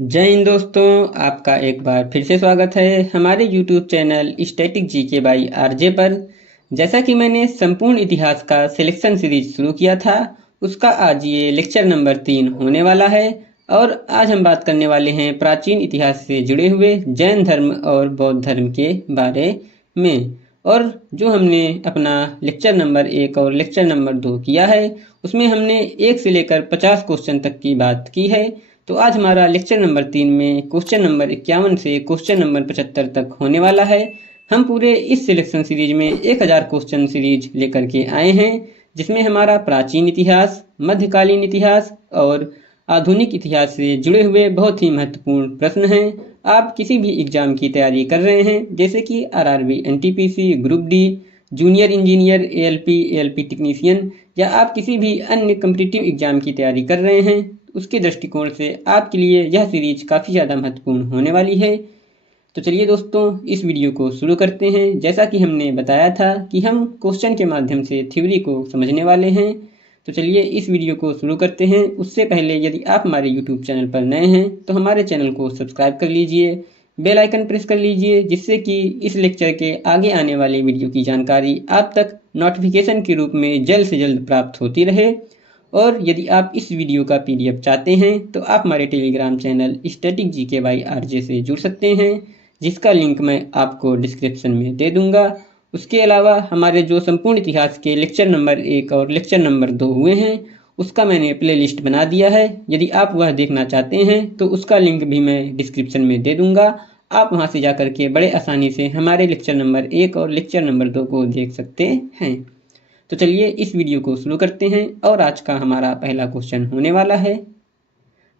जय हिंद दोस्तों, आपका एक बार फिर से स्वागत है हमारे YouTube channel static GK by RJ पर। जैसा कि मैंने संपूर्ण इतिहास का सिलेक्शन सीरीज शुरू किया था, उसका आज ये लेक्चर नंबर 3 होने वाला है। और आज हम बात करने वाले हैं प्राचीन इतिहास से जुड़े हुए जैन धर्म और बौद्ध धर्म के बारे में। और जो हमने अपना लेक्चर नंबर 1 और लेक्चर नंबर 2 किया है, उसमें हमने 1 से लेकर 50 क्वेश्चन तक की बात की है। तो आज हमारा लेक्चर नंबर 3 में क्वेश्चन नंबर 51 से क्वेश्चन नंबर 75 तक होने वाला है। हम पूरे इस सिलेक्शन सीरीज में 1000 क्वेश्चन सीरीज लेकर के आए हैं, जिसमें हमारा प्राचीन इतिहास, मध्यकालीन इतिहास और आधुनिक इतिहास से जुड़े हुए बहुत ही महत्वपूर्ण प्रश्न हैं। आप किसी भी एग्जाम की तैयारी कर रहे हैं, जैसे कि RRB, NTPC, group D, junior engineer, ALP technician, या आप किसी भी अन्य कम्पिटिटिव एग्जाम की तैयारी कर रहे हैं, उसके दृष्टिकोण से आपके लिए यह सीरीज काफ़ी ज़्यादा महत्वपूर्ण होने वाली है। तो चलिए दोस्तों, इस वीडियो को शुरू करते हैं। जैसा कि हमने बताया था कि हम क्वेश्चन के माध्यम से थ्योरी को समझने वाले हैं, तो चलिए इस वीडियो को शुरू करते हैं। उससे पहले यदि आप हमारे यूट्यूब चैनल पर नए हैं तो हमारे चैनल को सब्सक्राइब कर लीजिए, बेल आइकन प्रेस कर लीजिए, जिससे कि इस लेक्चर के आगे आने वाले वीडियो की जानकारी आप तक नोटिफिकेशन के रूप में जल्द से जल्द प्राप्त होती रहे। और यदि आप इस वीडियो का पीडीएफ चाहते हैं तो आप हमारे Telegram channel static GK by RJ से जुड़ सकते हैं, जिसका लिंक मैं आपको डिस्क्रिप्शन में दे दूंगा। उसके अलावा हमारे जो संपूर्ण इतिहास के लेक्चर नंबर 1 और लेक्चर नंबर 2 हुए हैं, उसका मैंने प्लेलिस्ट बना दिया है। यदि आप वह देखना चाहते हैं तो उसका लिंक भी मैं डिस्क्रिप्शन में दे दूंगा। आप वहां से जाकर के बड़े आसानी से हमारे लेक्चर नंबर 1 और लेक्चर नंबर 2 को देख सकते हैं। तो चलिए इस वीडियो को शुरू करते हैं। और आज का हमारा पहला क्वेश्चन होने वाला है,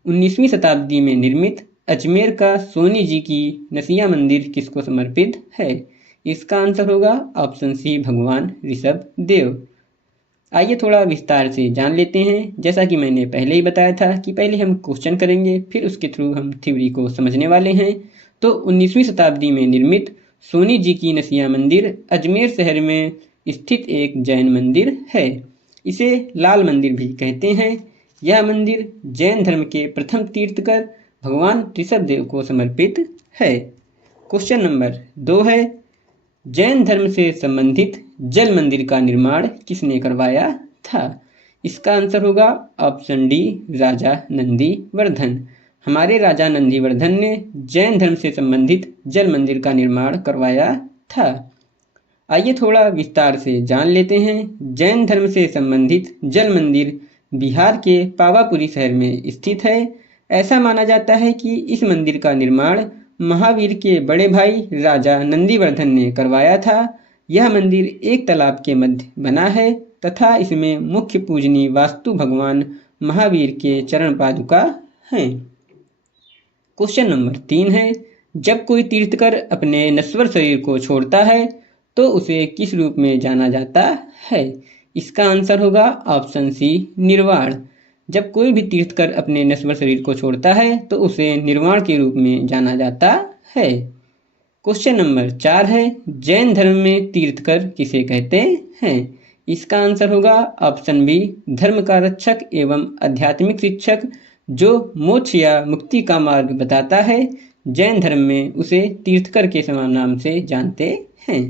19वीं शताब्दी में निर्मित अजमेर का सोनी जी की नसिया मंदिर किसको समर्पित है? इसका आंसर होगा ऑप्शन सी, भगवान ऋषभ देव। आइए थोड़ा विस्तार से जान लेते हैं। जैसा कि मैंने पहले ही बताया था कि पहले हम क्वेश्चन करेंगे, फिर उसके थ्रू हम थ्योरी को समझने वाले हैं। तो 19वीं शताब्दी में निर्मित सोनी जी की नसिया मंदिर अजमेर शहर में स्थित एक जैन मंदिर है। इसे लाल मंदिर भी कहते हैं। यह मंदिर जैन धर्म के प्रथम तीर्थकर भगवान ऋषभ देव को समर्पित है। क्वेश्चन नंबर 2 है, जैन धर्म से संबंधित जल मंदिर का निर्माण किसने करवाया था? इसका आंसर होगा ऑप्शन डी, राजा नंदी वर्धन। हमारे राजा नंदी वर्धन ने जैन धर्म से संबंधित जल मंदिर का निर्माण करवाया था। आइए थोड़ा विस्तार से जान लेते हैं। जैन धर्म से संबंधित जल मंदिर बिहार के पावापुरी शहर में स्थित है। ऐसा माना जाता है कि इस मंदिर का निर्माण महावीर के बड़े भाई राजा नंदीवर्धन ने करवाया था। यह मंदिर एक तालाब के मध्य बना है तथा इसमें मुख्य पूजनीय वास्तु भगवान महावीर के चरण पादुका हैं। क्वेश्चन नंबर 3 है, जब कोई तीर्थकर अपने नश्वर शरीर को छोड़ता है तो उसे किस रूप में जाना जाता है? इसका आंसर होगा ऑप्शन सी, निर्वाण। जब कोई भी तीर्थकर अपने नश्वर शरीर को छोड़ता है तो उसे निर्वाण के रूप में जाना जाता है। क्वेश्चन नंबर 4 है, जैन धर्म में तीर्थकर किसे कहते हैं? इसका आंसर होगा ऑप्शन बी, धर्म का रक्षक एवं आध्यात्मिक शिक्षक जो मोक्ष या मुक्ति का मार्ग बताता है। जैन धर्म में उसे तीर्थकर के समान नाम से जानते हैं।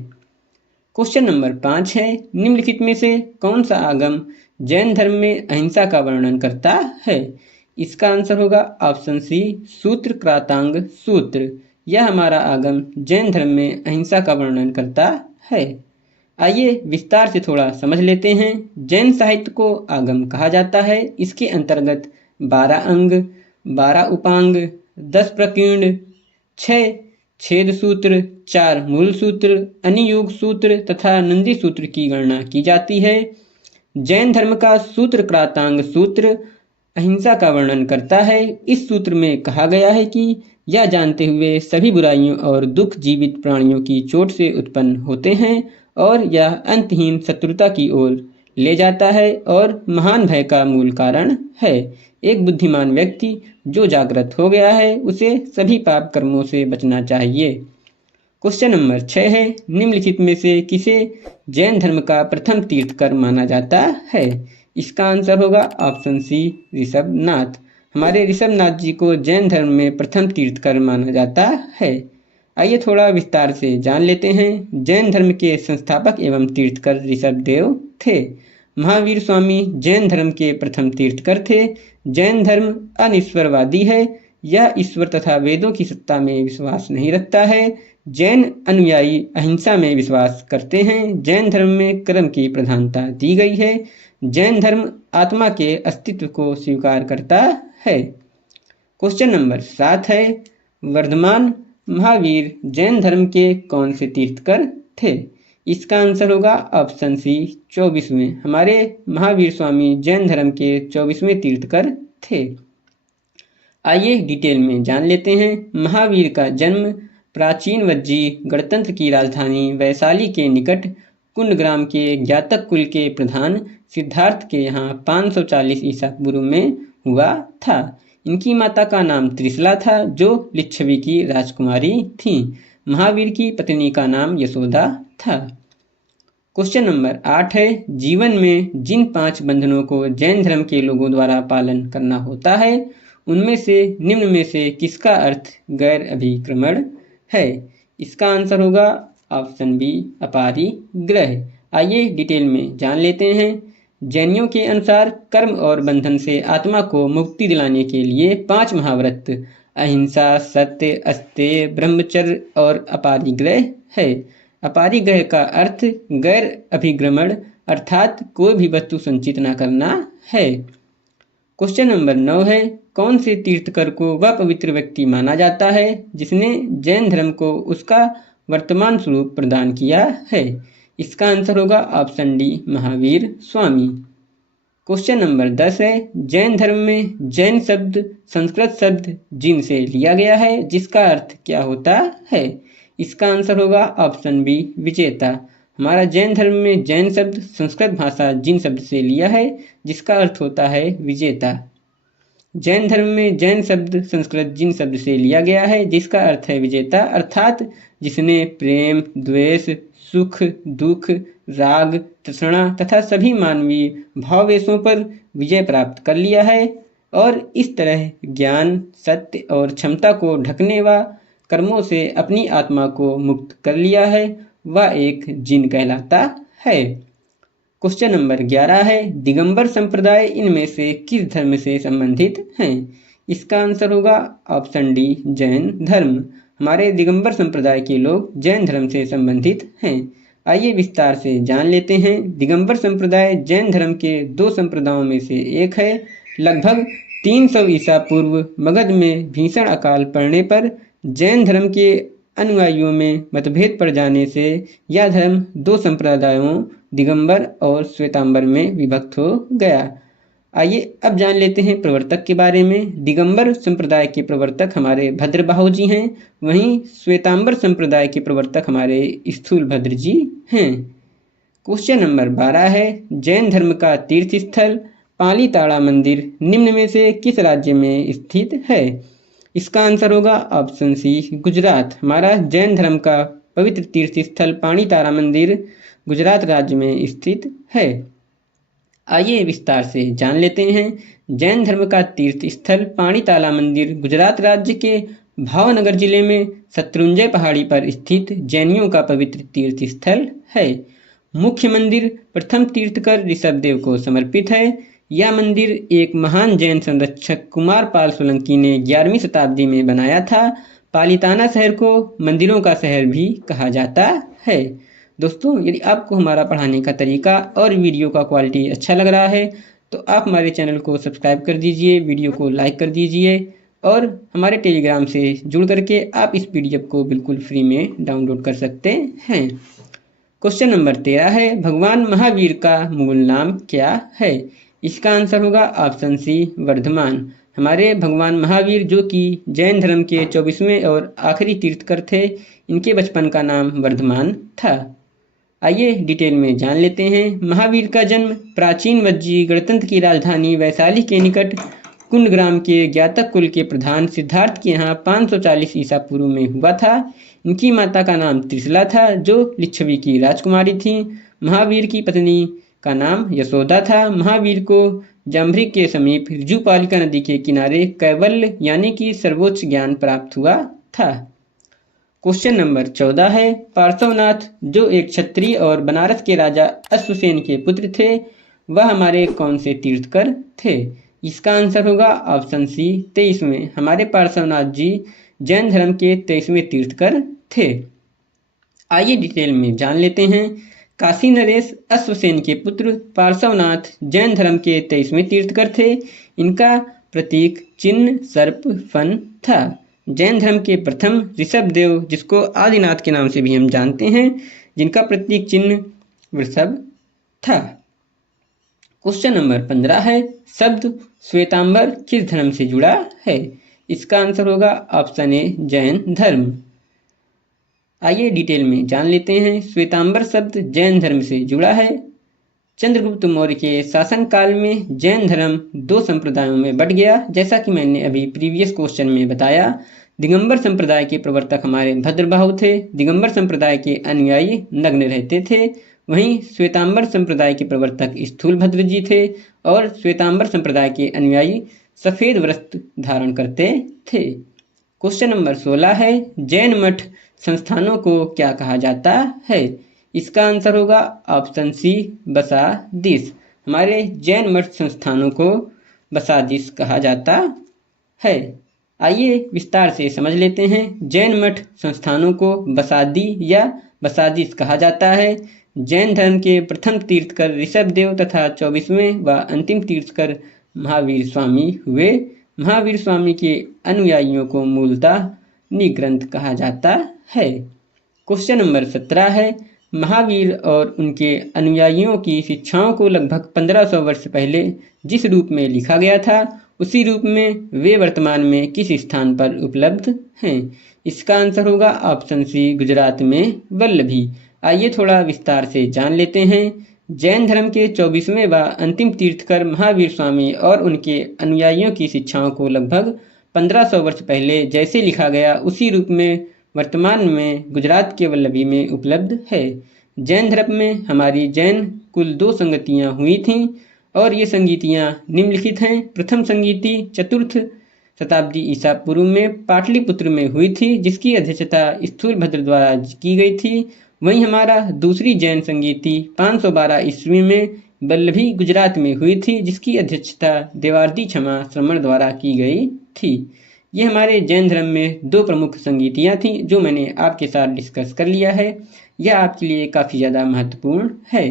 क्वेश्चन नंबर 5 है, निम्नलिखित में से कौन सा आगम जैन धर्म में अहिंसा का वर्णन करता है? इसका आंसर होगा ऑप्शन सी, सूत्र क्रातांग सूत्र। यह हमारा आगम जैन धर्म में अहिंसा का वर्णन करता है। आइए विस्तार से थोड़ा समझ लेते हैं। जैन साहित्य को आगम कहा जाता है। इसके अंतर्गत 12 अंग, 12 उपांग, 10 प्रकीर्ण, 6 छेद सूत्र, 4 मूल सूत्र, अनियोग सूत्र तथा नंदी सूत्र की गणना की जाती है। जैन धर्म का सूत्र क्रातांग सूत्र अहिंसा का वर्णन करता है। इस सूत्र में कहा गया है कि यह जानते हुए सभी बुराइयों और दुख जीवित प्राणियों की चोट से उत्पन्न होते हैं और यह अंतहीन शत्रुता की ओर ले जाता है और महान भय का मूल कारण है। एक बुद्धिमान व्यक्ति जो जागृत हो गया है उसे सभी पाप कर्मों से बचना चाहिए। क्वेश्चन नंबर 6 है, निम्नलिखित में से किसे जैन धर्म का प्रथम तीर्थकर माना जाता है? इसका आंसर होगा ऑप्शन सी, ऋषभनाथ। हमारे ऋषभनाथ जी को जैन धर्म में प्रथम तीर्थकर माना जाता है। आइए थोड़ा विस्तार से जान लेते हैं। जैन धर्म के संस्थापक एवं तीर्थकर ऋषभदेव थे। महावीर स्वामी जैन धर्म के प्रथम तीर्थकर थे। जैन धर्म अनिश्वरवादी है। यह ईश्वर तथा वेदों की सत्ता में विश्वास नहीं रखता है। जैन अनुयायी अहिंसा में विश्वास करते हैं। जैन धर्म में कर्म की प्रधानता दी गई है। जैन धर्म आत्मा के अस्तित्व को स्वीकार करता है। क्वेश्चन नंबर 7 है, वर्धमान महावीर जैन धर्म के कौन से तीर्थकर थे? इसका आंसर होगा ऑप्शन सी 24वें। हमारे महावीर स्वामी जैन धर्म के 24वें तीर्थकर थे। आइए डिटेल में जान लेते हैं। महावीर का जन्म प्राचीन वज्जी गणतंत्र की राजधानी वैशाली के निकट कुंडग्राम के ज्ञातक कुल के प्रधान सिद्धार्थ के यहाँ 540 ईसा पूर्व में हुआ था। इनकी माता का नाम त्रिशला था, जो लिच्छवी की राजकुमारी थी। महावीर की पत्नी का नाम यशोदा था। क्वेश्चन नंबर 8 है, जीवन में जिन 5 बंधनों को जैन धर्म के लोगों द्वारा पालन करना होता है, उनमें से निम्न में से किसका अर्थ गैर अभिक्रमण है? इसका आंसर होगा ऑप्शन बी अपारिग्रह। आइए डिटेल में जान लेते हैं। जैनियों के अनुसार कर्म और बंधन से आत्मा को मुक्ति दिलाने के लिए 5 महाव्रत अहिंसा, सत्य, अस्तेय, ब्रह्मचर्य और अपारिग्रह है। अपारिग्रह का अर्थ गैर अभिक्रमण अर्थात कोई भी वस्तु संचित न करना है। क्वेश्चन नंबर 9 है, कौन से तीर्थकर को वह पवित्र व्यक्ति माना जाता है जिसने जैन धर्म को उसका वर्तमान स्वरूप प्रदान किया है? इसका आंसर होगा option D Mahavir Swami. Question number 10 है, जैन धर्म में जैन शब्द संस्कृत शब्द जिन से लिया गया है, जिसका अर्थ क्या होता है? इसका आंसर होगा ऑप्शन बी विजेता। हमारा जैन धर्म में जैन शब्द संस्कृत भाषा जिन शब्द से लिया है, जिसका अर्थ होता है विजेता। जैन धर्म में जैन शब्द संस्कृत जिन शब्द से लिया गया है, जिसका अर्थ है विजेता, अर्थात जिसने प्रेम, द्वेष, सुख, दुख, राग, तृष्णा तथा सभी मानवीय भावेशों पर विजय प्राप्त कर लिया है और इस तरह ज्ञान, सत्य और क्षमता को ढकने व कर्मों से अपनी आत्मा को मुक्त कर लिया है, वह एक जिन कहलाता है। क्वेश्चन नंबर 11 है, दिगंबर संप्रदाय इनमें से किस धर्म से संबंधित हैं? इसका आंसर होगा ऑप्शन डी जैन धर्म। हमारे दिगंबर संप्रदाय के लोग जैन धर्म से संबंधित हैं। आइए विस्तार से जान लेते हैं। दिगंबर संप्रदाय जैन धर्म के 2 संप्रदायों में से एक है। लगभग 300 ईसा पूर्व मगध में भीषण अकाल पड़ने पर जैन धर्म के अनुयायियों में मतभेद पड़ जाने से यह धर्म 2 संप्रदायों दिगंबर और श्वेतांबर में विभक्त हो गया। आइए अब जान लेते हैं प्रवर्तक के बारे में। दिगंबर संप्रदाय के प्रवर्तक हमारे भद्रबाहु जी हैं, वहीं श्वेतांबर संप्रदाय के प्रवर्तक हमारे स्थूलभद्र जी हैं। क्वेश्चन नंबर 12 है, जैन धर्म का तीर्थ स्थल पालीताड़ा मंदिर निम्न में से किस राज्य में स्थित है? इसका आंसर होगा ऑप्शन सी गुजरात। हमारा जैन धर्म का पवित्र तीर्थ स्थल पालीताड़ा मंदिर गुजरात राज्य में स्थित है। आइए विस्तार से जान लेते हैं। जैन धर्म का तीर्थ स्थल पालीताड़ा मंदिर गुजरात राज्य के भावनगर जिले में शत्रुंजय पहाड़ी पर स्थित जैनियों का पवित्र तीर्थ स्थल है। मुख्य मंदिर प्रथम तीर्थकर ऋषभदेव को समर्पित है। यह मंदिर एक महान जैन संरक्षक कुमारपाल सोलंकी ने 11वीं शताब्दी में बनाया था। पालीताना शहर को मंदिरों का शहर भी कहा जाता है। दोस्तों, यदि आपको हमारा पढ़ाने का तरीका और वीडियो का क्वालिटी अच्छा लग रहा है तो आप हमारे चैनल को सब्सक्राइब कर दीजिए, वीडियो को लाइक कर दीजिए और हमारे टेलीग्राम से जुड़ करके आप इस PDF को बिल्कुल फ्री में डाउनलोड कर सकते हैं। क्वेश्चन नंबर 13 है, भगवान महावीर का मूल नाम क्या है? इसका आंसर होगा ऑप्शन सी वर्धमान। हमारे भगवान महावीर जो कि जैन धर्म के 24वें और आखिरी तीर्थकर थे, इनके बचपन का नाम वर्धमान था। आइए डिटेल में जान लेते हैं। महावीर का जन्म प्राचीन वज्जी गणतंत्र की राजधानी वैशाली के निकट कुंडग्राम के ज्ञातक कुल के प्रधान सिद्धार्थ के यहाँ 540 ईसा पूर्व में हुआ था। इनकी माता का नाम त्रिशला था, जो लिच्छवी की राजकुमारी थी। महावीर की पत्नी का नाम यशोदा था। महावीर को जाम्भरिक के समीप ऋजुपालिका नदी के किनारे कैवल्य यानी कि सर्वोच्च ज्ञान प्राप्त हुआ था। क्वेश्चन नंबर 14 है, पार्श्वनाथ जो एक क्षत्रिय और बनारस के राजा अश्वसेन के पुत्र थे, वह हमारे कौन से तीर्थकर थे? इसका आंसर होगा ऑप्शन सी 23वें। हमारे पार्श्वनाथ जी जैन धर्म के 23वें तीर्थकर थे। आइए डिटेल में जान लेते हैं। काशी नरेश अश्वसेन के पुत्र पार्श्वनाथ जैन धर्म के 23वें तीर्थकर थे। इनका प्रतीक चिन्ह सर्प फन था। जैन धर्म के प्रथम ऋषभदेव, जिसको आदिनाथ के नाम से भी हम जानते हैं, जिनका प्रतीक चिन्ह वृषभ था। क्वेश्चन नंबर 15 है, शब्द श्वेतांबर किस धर्म से जुड़ा है? इसका आंसर होगा ऑप्शन ए जैन धर्म। आइए डिटेल में जान लेते हैं। श्वेतांबर शब्द जैन धर्म से जुड़ा है। चंद्रगुप्त मौर्य के शासनकाल में जैन धर्म 2 संप्रदायों में बंट गया, जैसा कि मैंने अभी प्रीवियस क्वेश्चन में बताया। दिगंबर संप्रदाय के प्रवर्तक हमारे भद्रबाहु थे। दिगंबर संप्रदाय के अनुयायी नग्न रहते थे। वहीं श्वेतांबर संप्रदाय के प्रवर्तक स्थूलभद्र जी थे और श्वेतांबर संप्रदाय के अनुयायी सफेद वस्त्र धारण करते थे। क्वेश्चन नंबर 16 है, जैन मठ संस्थानों को क्या कहा जाता है? इसका आंसर होगा ऑप्शन सी बसादीस। हमारे जैन मठ संस्थानों को बसादीस कहा जाता है। आइए विस्तार से समझ लेते हैं। जैन मठ संस्थानों को बसादी या बसादीस कहा जाता है। जैन धर्म के प्रथम तीर्थकर ऋषभदेव तथा 24वें व अंतिम तीर्थकर महावीर स्वामी हुए। महावीर स्वामी के अनुयायियों को मूलतः निग्रंथ कहा जाता है। क्वेश्चन नंबर 17 है, महावीर और उनके अनुयायियों की शिक्षाओं को लगभग 1500 वर्ष पहले जिस रूप में लिखा गया था, उसी रूप में वे वर्तमान में किस स्थान पर उपलब्ध हैं? इसका आंसर होगा ऑप्शन सी गुजरात में वल्लभी। आइए थोड़ा विस्तार से जान लेते हैं। जैन धर्म के 24वें व अंतिम तीर्थकर महावीर स्वामी और उनके अनुयायियों की शिक्षाओं को लगभग 1500 वर्ष पहले जैसे लिखा गया, उसी रूप में वर्तमान में गुजरात के वल्लभी में उपलब्ध है। जैन धर्म में हमारी जैन कुल 2 संगतियाँ हुई थीं और ये संगीतियाँ निम्नलिखित हैं। प्रथम संगीति 4th शताब्दी ईसा पूर्व में पाटलिपुत्र में हुई थी, जिसकी अध्यक्षता स्थूलभद्र द्वारा की गई थी। वहीं हमारा दूसरी जैन संगीति 512 ईस्वी में वल्लभी गुजरात में हुई थी, जिसकी अध्यक्षता देवार्दी क्षमा श्रमण द्वारा की गई थी। ये हमारे जैन धर्म में 2 प्रमुख संगीतियाँ थीं, जो मैंने आपके साथ डिस्कस कर लिया है। यह आपके लिए काफ़ी ज़्यादा महत्वपूर्ण है।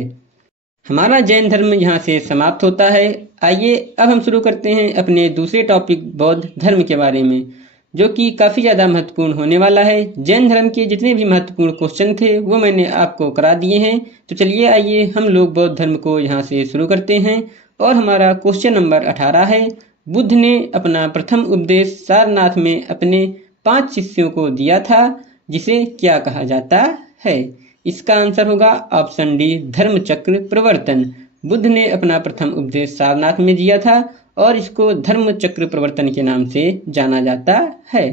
हमारा जैन धर्म यहाँ से समाप्त होता है। आइए अब हम शुरू करते हैं अपने दूसरे टॉपिक बौद्ध धर्म के बारे में, जो कि काफ़ी ज़्यादा महत्वपूर्ण होने वाला है। जैन धर्म के जितने भी महत्वपूर्ण क्वेश्चन थे वो मैंने आपको करा दिए हैं। तो चलिए आइए हम लोग बौद्ध धर्म को यहाँ से शुरू करते हैं। और हमारा क्वेश्चन नंबर 18 है, बुद्ध ने अपना प्रथम उपदेश सारनाथ में अपने 5 शिष्यों को दिया था, जिसे क्या कहा जाता है? इसका आंसर होगा ऑप्शन डी धर्मचक्र प्रवर्तन। बुद्ध ने अपना प्रथम उपदेश सारनाथ में दिया था और इसको धर्मचक्र प्रवर्तन के नाम से जाना जाता है।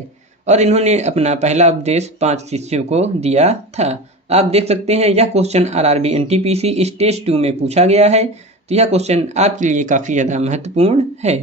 और इन्होंने अपना पहला उपदेश 5 शिष्यों को दिया था। आप देख सकते हैं यह क्वेश्चन RRB NTPC स्टेज 2 में पूछा गया है, तो यह क्वेश्चन आपके लिए काफ़ी ज़्यादा महत्वपूर्ण है।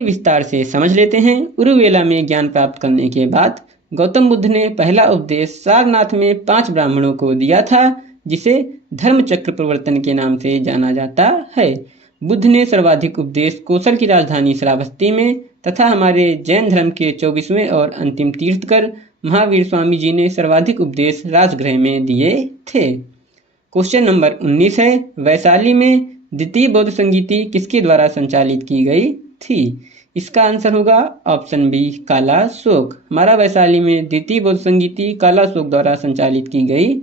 विस्तार से समझ लेते हैं। उरुवेला में ज्ञान प्राप्त करने के बाद गौतम बुद्ध ने पहला उपदेश सारनाथ में 5 ब्राह्मणों को दिया था, जिसे धर्मचक्र प्रवर्तन के नाम से जाना जाता है। बुद्ध ने सर्वाधिक उपदेश कोसल की राजधानी श्रावस्ती में तथा हमारे जैन धर्म के 24वें और अंतिम तीर्थकर महावीर स्वामी जी ने सर्वाधिक उपदेश राजगृह में दिए थे। क्वेश्चन नंबर 19 है, वैशाली में द्वितीय बौद्ध संगीति किसके द्वारा संचालित की गई थी? इसका आंसर होगा ऑप्शन बी कालाशोक। हमारा वैशाली में द्वितीय बौद्ध संगीति कालाशोक द्वारा संचालित की गई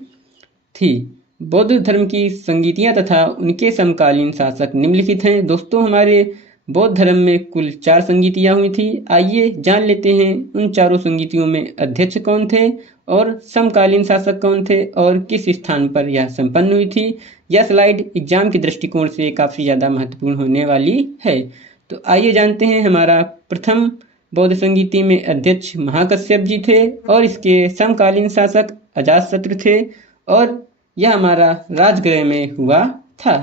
थी। बौद्ध धर्म की संगीतियाँ तथा उनके समकालीन शासक निम्नलिखित हैं। दोस्तों, हमारे बौद्ध धर्म में कुल 4 संगीतियाँ हुई थी। आइए जान लेते हैं उन चारों संगीतियों में अध्यक्ष कौन थे और समकालीन शासक कौन थे और किस स्थान पर यह संपन्न हुई थी। यह स्लाइड एग्जाम के दृष्टिकोण से काफ़ी ज़्यादा महत्वपूर्ण होने वाली है। तो आइए जानते हैं। हमारा प्रथम बौद्ध संगीति में अध्यक्ष महाकश्यप जी थे और इसके समकालीन शासक अजातशत्रु थे और यह हमारा राजगृह में हुआ था।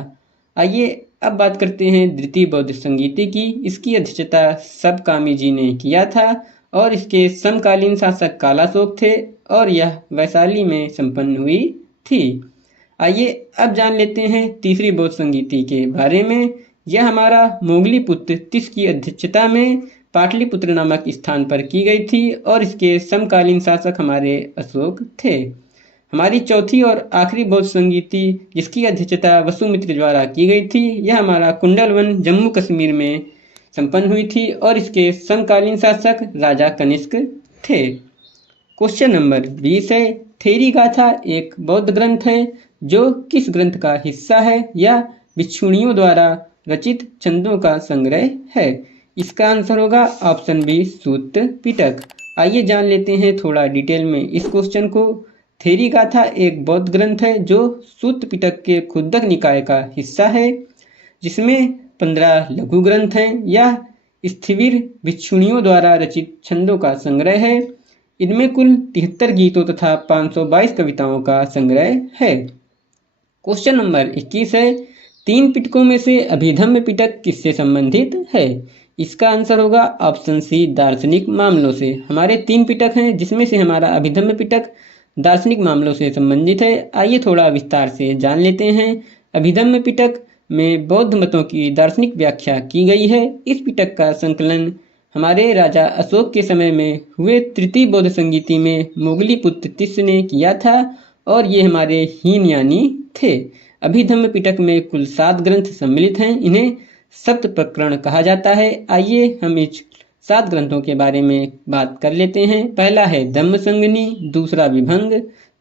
आइए अब बात करते हैं द्वितीय बौद्ध संगीति की। इसकी अध्यक्षता सबकामी जी ने किया था और इसके समकालीन शासक कालाशोक थे और यह वैशाली में संपन्न हुई थी। आइए अब जान लेते हैं तीसरी बौद्ध संगीति के बारे में। यह हमारा मोगलीपुत्र तिस की अध्यक्षता में पाटलिपुत्र नामक स्थान पर की गई थी और इसके समकालीन शासक हमारे अशोक थे। हमारी चौथी और आखिरी बौद्ध संगीति जिसकी अध्यक्षता वसुमित्र द्वारा की गई थी, यह हमारा कुंडलवन जम्मू कश्मीर में संपन्न हुई थी और इसके समकालीन शासक राजा कनिष्क थे। क्वेश्चन नंबर 20 है, थेरी गाथा एक बौद्ध ग्रंथ है जो किस ग्रंथ का हिस्सा है या भिक्षुणियों द्वारा रचित छंदों का संग्रह है? इसका आंसर होगा ऑप्शन बी सूत पिटक। आइए जान लेते हैं थोड़ा डिटेल में इस क्वेश्चन को। थेरी गाथा एक बौद्ध ग्रंथ है जो सूत पिटक के खुद्दक निकाय का हिस्सा है, जिसमें 15 लघु ग्रंथ हैं। यह स्थिविर भिक्षुणियों द्वारा रचित छंदों का संग्रह है। इनमें कुल 73 गीतों तथा 522 कविताओं का संग्रह है। क्वेश्चन नंबर 21 है, 3 पिटकों में से अभिधम्म पिटक किससे संबंधित है? इसका आंसर होगा ऑप्शन सी दार्शनिक मामलों से। हमारे 3 पिटक हैं जिसमें से हमारा अभिधम्म पिटक दार्शनिक मामलों से संबंधित है। आइए थोड़ा विस्तार से जान लेते हैं। अभिधम्म पिटक में बौद्ध मतों की दार्शनिक व्याख्या की गई है। इस पिटक का संकलन हमारे राजा अशोक के समय में हुए तृतीय बौद्ध संगीति में मोगलीपुत्र तिस ने किया था और ये हमारे हीनयानी थे। अभिधम्म पिटक में कुल 7 ग्रंथ सम्मिलित हैं। इन्हें सप्त प्रकरण कहा जाता है। आइए हम इस 7 ग्रंथों के बारे में बात कर लेते हैं। पहला है धम्म संगनी, दूसरा विभंग,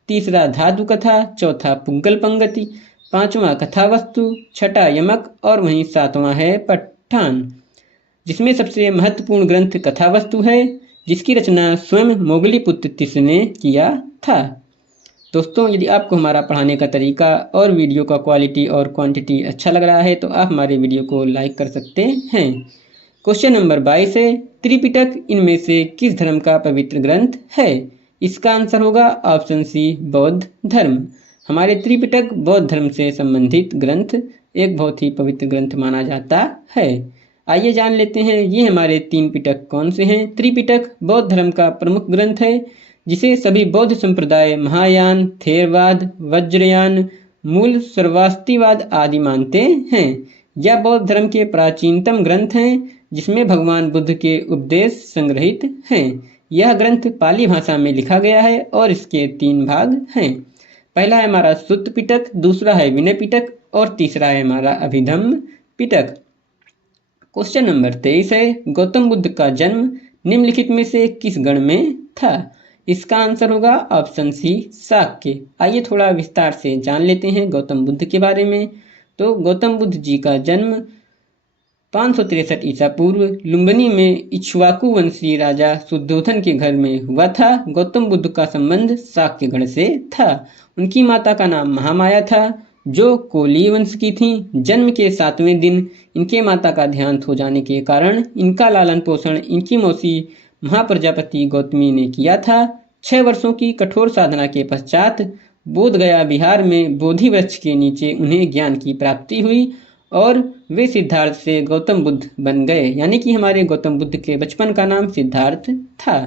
तीसरा धातु कथा, चौथा पुग्गल पंगति, 5वां कथा वस्तु, छठा यमक और वहीं 7वां है पठान, जिसमें सबसे महत्वपूर्ण ग्रंथ कथा वस्तु है जिसकी रचना स्वयं मोगलीपुत्र तिस ने किया था। दोस्तों, यदि आपको हमारा पढ़ाने का तरीका और वीडियो का क्वालिटी और क्वांटिटी अच्छा लग रहा है तो आप हमारे वीडियो को लाइक कर सकते हैं। क्वेश्चन नंबर 22 है, त्रिपिटक इनमें से किस धर्म का पवित्र ग्रंथ है? इसका आंसर होगा ऑप्शन सी बौद्ध धर्म। हमारे त्रिपिटक बौद्ध धर्म से संबंधित ग्रंथ एक बहुत ही पवित्र ग्रंथ माना जाता है। आइए जान लेते हैं ये हमारे 3 पिटक कौन से हैं। त्रिपिटक बौद्ध धर्म का प्रमुख ग्रंथ है जिसे सभी बौद्ध संप्रदाय महायान, थेरवाद, वज्रयान, मूल सर्वास्तिवाद आदि मानते हैं। यह बौद्ध धर्म के प्राचीनतम ग्रंथ हैं जिसमें भगवान बुद्ध के उपदेश संग्रहित हैं। यह ग्रंथ पाली भाषा में लिखा गया है और इसके 3 भाग हैं। पहला है हमारा सुत्त पिटक, दूसरा है विनय पिटक और तीसरा है हमारा अभिधम्म पिटक। क्वेश्चन नंबर 23 है, गौतम बुद्ध का जन्म निम्नलिखित में से किस गण में था? इसका आंसर होगा ऑप्शन सी शाक्य। आइए थोड़ा विस्तार से जान लेते हैं गौतम बुद्ध के बारे में। तो गौतम बुद्ध जी का जन्म 563 ईसा पूर्व लुम्बिनी में इक्ष्वाकु वंशी राजा शुद्धोधन के घर में हुआ था। गौतम बुद्ध का संबंध शाक्य गण से था। उनकी माता का नाम महामाया था जो कोली वंश की थी। जन्म के 7वें दिन इनके माता का देहांत हो जाने के कारण इनका लालन पोषण इनकी मौसी महाप्रजापति गौतमी ने किया था। 6 वर्षों की कठोर साधना के पश्चात बोध गया बिहार में बोधि वृक्ष के नीचे उन्हें ज्ञान की प्राप्ति हुई और वे सिद्धार्थ से गौतम बुद्ध बन गए। यानी कि हमारे गौतम बुद्ध के बचपन का नाम सिद्धार्थ था।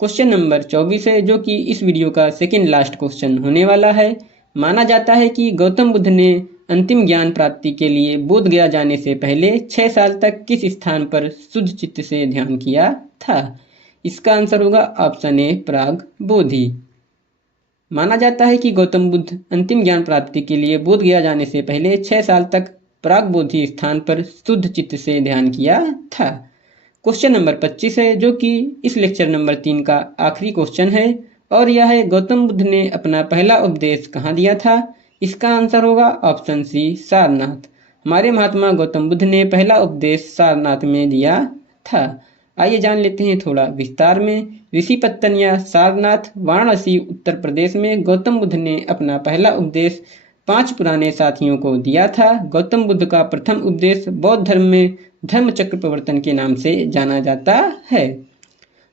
क्वेश्चन नंबर 24 है जो कि इस वीडियो का सेकेंड लास्ट क्वेश्चन होने वाला है। माना जाता है कि गौतम बुद्ध ने अंतिम ज्ञान प्राप्ति के लिए बोध गया जाने से पहले 6 साल तक किस स्थान पर शुद्ध चित्त से ध्यान किया था? इसका आंसर होगा ऑप्शन ए प्राग बोधि। माना जाता है कि गौतम बुद्ध अंतिम ज्ञान प्राप्ति के लिए बोध गया जाने से पहले 6 साल तक प्राग बोधि स्थान पर शुद्ध चित्त से ध्यान किया था। क्वेश्चन नंबर 25 है जो कि इस लेक्चर नंबर 3 का आखिरी क्वेश्चन है और यह है, गौतम बुद्ध ने अपना पहला उपदेश कहाँ दिया था? इसका आंसर होगा ऑप्शन सी सारनाथ। हमारे महात्मा गौतम बुद्ध ने पहला उपदेश सारनाथ में दिया था। आइए जान लेते हैं थोड़ा विस्तार में। ऋषिपत्तन या सारनाथ वाराणसी उत्तर प्रदेश में गौतम बुद्ध ने अपना पहला उपदेश 5 पुराने साथियों को दिया था। गौतम बुद्ध का प्रथम उपदेश बौद्ध धर्म में धर्म चक्र प्रवर्तन के नाम से जाना जाता है।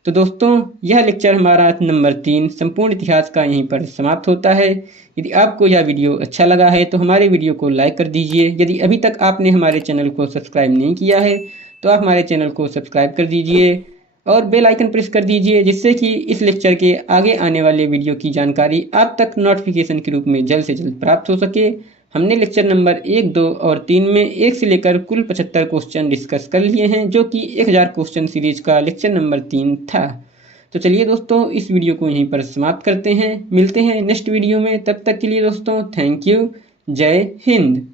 तो दोस्तों, यह लेक्चर हमारा नंबर 3 संपूर्ण इतिहास का यहीं पर समाप्त होता है। यदि आपको यह वीडियो अच्छा लगा है तो हमारे वीडियो को लाइक कर दीजिए। यदि अभी तक आपने हमारे चैनल को सब्सक्राइब नहीं किया है तो आप हमारे चैनल को सब्सक्राइब कर दीजिए और बेल आइकन प्रेस कर दीजिए, जिससे कि इस लेक्चर के आगे आने वाले वीडियो की जानकारी आप तक नोटिफिकेशन के रूप में जल्द से जल्द प्राप्त हो सके। हमने लेक्चर नंबर 1, 2 और 3 में 1 से लेकर कुल 75 क्वेश्चन डिस्कस कर लिए हैं, जो कि 1000 क्वेश्चन सीरीज का लेक्चर नंबर 3 था। तो चलिए दोस्तों, इस वीडियो को यहीं पर समाप्त करते हैं। मिलते हैं नेक्स्ट वीडियो में। तब तक के लिए दोस्तों, थैंक यू। जय हिंद।